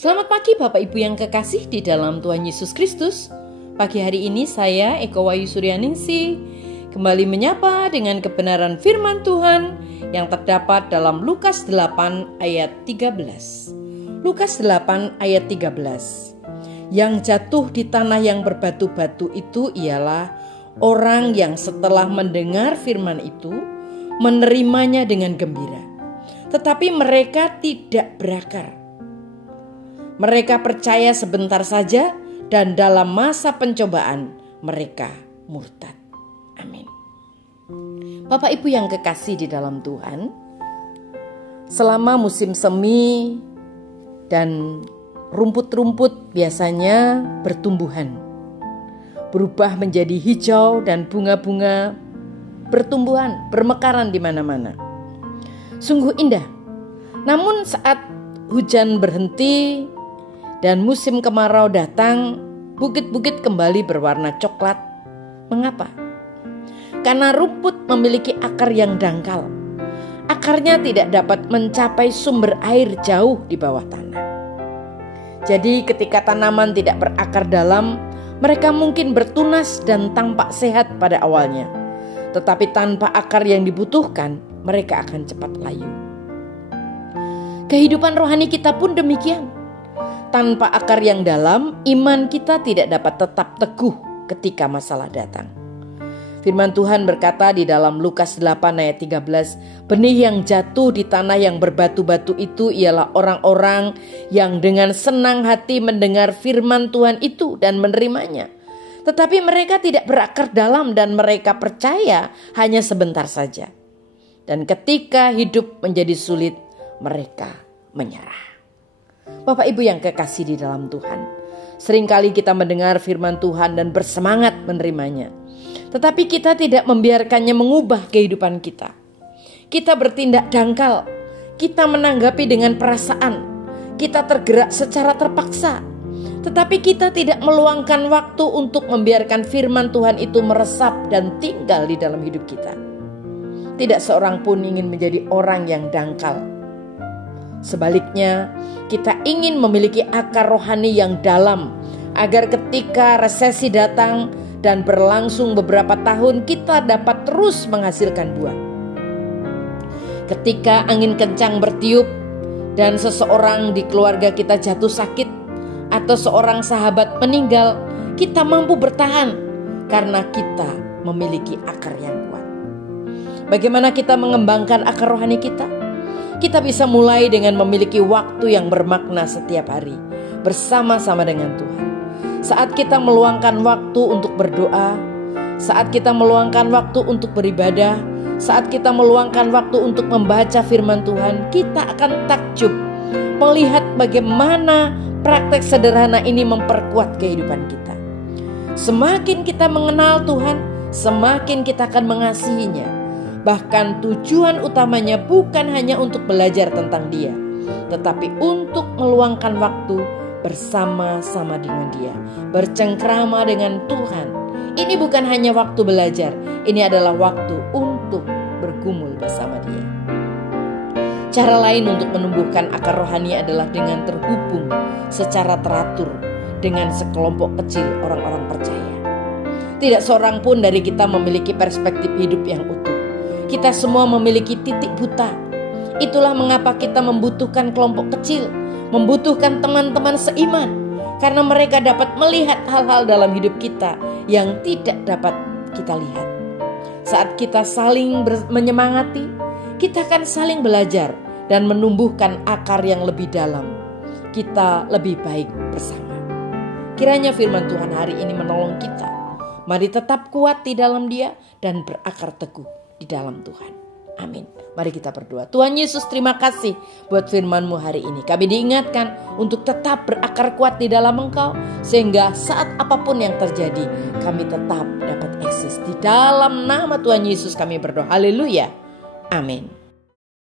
Selamat pagi Bapak Ibu yang kekasih di dalam Tuhan Yesus Kristus. Pagi hari ini saya, Eko Wayu Suryaningsih, kembali menyapa dengan kebenaran firman Tuhan yang terdapat dalam Lukas 8 ayat 13. Lukas 8 ayat 13. Yang jatuh di tanah yang berbatu-batu itu ialah orang yang setelah mendengar firman itu menerimanya dengan gembira. Tetapi mereka tidak berakar. Mereka percaya sebentar saja dan dalam masa pencobaan mereka murtad. Amin. Bapak Ibu yang kekasih di dalam Tuhan, selama musim semi dan rumput-rumput biasanya bertumbuhan, berubah menjadi hijau dan bunga-bunga bertumbuhan, bermekaran di mana-mana. Sungguh indah. Namun saat hujan berhenti dan musim kemarau datang, bukit-bukit kembali berwarna coklat. Mengapa? Karena rumput memiliki akar yang dangkal. Akarnya tidak dapat mencapai sumber air jauh di bawah tanah. Jadi ketika tanaman tidak berakar dalam, mereka mungkin bertunas dan tampak sehat pada awalnya. Tetapi tanpa akar yang dibutuhkan, mereka akan cepat layu. Kehidupan rohani kita pun demikian. Tanpa akar yang dalam, iman kita tidak dapat tetap teguh ketika masalah datang. Firman Tuhan berkata di dalam Lukas 8 ayat 13, benih yang jatuh di tanah yang berbatu-batu itu ialah orang-orang yang dengan senang hati mendengar firman Tuhan itu dan menerimanya. Tetapi mereka tidak berakar dalam dan mereka percaya hanya sebentar saja. Dan ketika hidup menjadi sulit, mereka menyerah. Bapak Ibu yang kekasih di dalam Tuhan, seringkali kita mendengar firman Tuhan dan bersemangat menerimanya. Tetapi kita tidak membiarkannya mengubah kehidupan kita. Kita bertindak dangkal, kita menanggapi dengan perasaan, kita tergerak secara terpaksa. Tetapi kita tidak meluangkan waktu untuk membiarkan firman Tuhan itu meresap dan tinggal di dalam hidup kita. Tidak seorang pun ingin menjadi orang yang dangkal. Sebaliknya, kita ingin memiliki akar rohani yang dalam, agar ketika resesi datang dan berlangsung beberapa tahun, kita dapat terus menghasilkan buah. Ketika angin kencang bertiup dan seseorang di keluarga kita jatuh sakit atau seorang sahabat meninggal, kita mampu bertahan karena kita memiliki akar yang kuat. Bagaimana kita mengembangkan akar rohani kita? Kita bisa mulai dengan memiliki waktu yang bermakna setiap hari bersama-sama dengan Tuhan. Saat kita meluangkan waktu untuk berdoa, saat kita meluangkan waktu untuk beribadah, saat kita meluangkan waktu untuk membaca firman Tuhan, kita akan takjub melihat bagaimana praktek sederhana ini memperkuat kehidupan kita. Semakin kita mengenal Tuhan, semakin kita akan mengasihinya. Bahkan tujuan utamanya bukan hanya untuk belajar tentang Dia, tetapi untuk meluangkan waktu bersama-sama dengan Dia, bercengkrama dengan Tuhan. Ini bukan hanya waktu belajar, ini adalah waktu untuk bergumul bersama Dia. Cara lain untuk menumbuhkan akar rohani adalah dengan terhubung secara teratur dengan sekelompok kecil orang-orang percaya. Tidak seorang pun dari kita memiliki perspektif hidup yang utuh. Kita semua memiliki titik buta. Itulah mengapa kita membutuhkan kelompok kecil, membutuhkan teman-teman seiman, karena mereka dapat melihat hal-hal dalam hidup kita yang tidak dapat kita lihat. Saat kita saling menyemangati, kita akan saling belajar dan menumbuhkan akar yang lebih dalam. Kita lebih baik bersama. Kiranya firman Tuhan hari ini menolong kita. Mari tetap kuat di dalam Dia dan berakar teguh di dalam Tuhan. Amin. Mari kita berdoa. Tuhan Yesus, terima kasih buat firman-Mu hari ini. Kami diingatkan untuk tetap berakar kuat di dalam Engkau, sehingga saat apapun yang terjadi, kami tetap dapat eksis. Di dalam nama Tuhan Yesus kami berdoa. Haleluya. Amin.